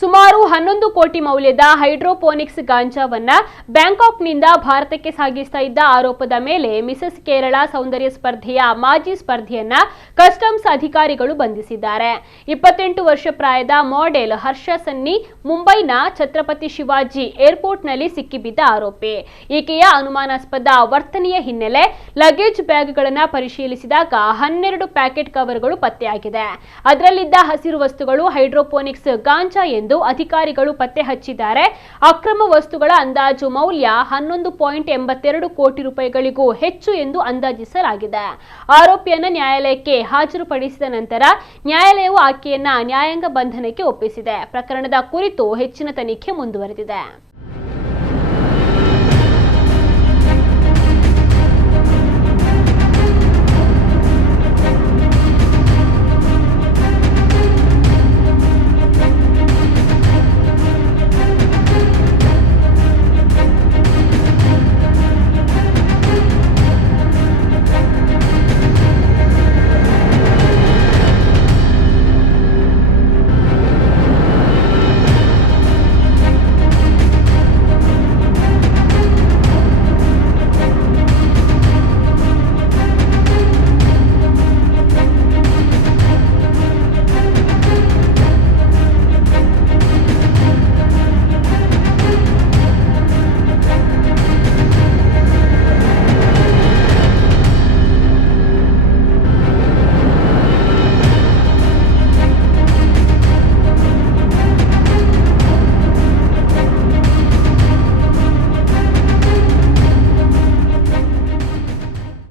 ಸುಮಾರು 11 ಕೋಟಿ ಮೌಲ್ಯದ ಹೈಡ್ರೋಪೋನಿಕ್ಸ್ ಗಾಂಜಾವನ್ನ ಬ್ಯಾಂಕಾಕ್ನಿಂದ ಭಾರತಕ್ಕೆ ಸಾಗಿಸ್ತಾ ಇದ್ದ ಆರೋಪದ ಮೇಲೆ ಮಿಸಸ್ ಕೇರಳ ಸೌಂದರ್ಯ ಸ್ಪರ್ಧೆಯ ಮಾಜಿ ಸ್ಪರ್ಧಿಯನ್ನ ಕಸ್ಟಮ್ಸ್ ಅಧಿಕಾರಿಗಳು ಬಂಧಿಸಿದ್ದಾರೆ. 28 ವರ್ಷ ಪ್ರಾಯದ ಮಾಡೆಲ್ ಹರ್ಷ ಸನ್ನಿ ಮುಂಬೈನ ಛತ್ರಪತಿ ಶಿವಾಜಿ ಏರ್ಪೋರ್ಟ್ನಲ್ಲಿ ಸಿಕ್ಕಿಬಿದ್ದ ಆರೋಪಿ. ಈಕೆಯ ಅನುಮಾನಾಸ್ಪದ ವರ್ತನೆಯ ಹಿನ್ನೆಲೆ ಲಗೇಜ್ ಬ್ಯಾಗ್ಗಳನ್ನು ಪರಿಶೀಲಿಸಿದಾಗ 12 ಪ್ಯಾಕೆಟ್ ಕವರ್ಗಳು ಪತ್ತೆಯಾಗಿದೆ. ಅದರಲ್ಲಿದ್ದ ಹಸಿರು ವಸ್ತುಗಳು ಹೈಡ್ರೋಪೋನಿಕ್ಸ್ ಗಾಂಜಾ ಎಂದು ಅಧಿಕಾರಿಗಳು ಪತ್ತೆ ಹಚ್ಚಿದ್ದಾರೆ. ಅಕ್ರಮ ವಸ್ತುಗಳ ಅಂದಾಜು ಮೌಲ್ಯ 11.82 ಕೋಟಿ ರೂಪಾಯಿಗಳಿಗೂ ಹೆಚ್ಚು ಎಂದು ಅಂದಾಜಿಸಲಾಗಿದೆ. ಆರೋಪಿಯನ್ನ ನ್ಯಾಯಾಲಯಕ್ಕೆ ಹಾಜರುಪಡಿಸಿದ ನಂತರ ನ್ಯಾಯಾಲಯವು ಆಕೆಯನ್ನ ನ್ಯಾಯಾಂಗ ಬಂಧನಕ್ಕೆ ಒಪ್ಪಿಸಿದೆ. ಪ್ರಕರಣದ ಕುರಿತು ಹೆಚ್ಚಿನ ತನಿಖೆ ಮುಂದುವರೆದಿದೆ.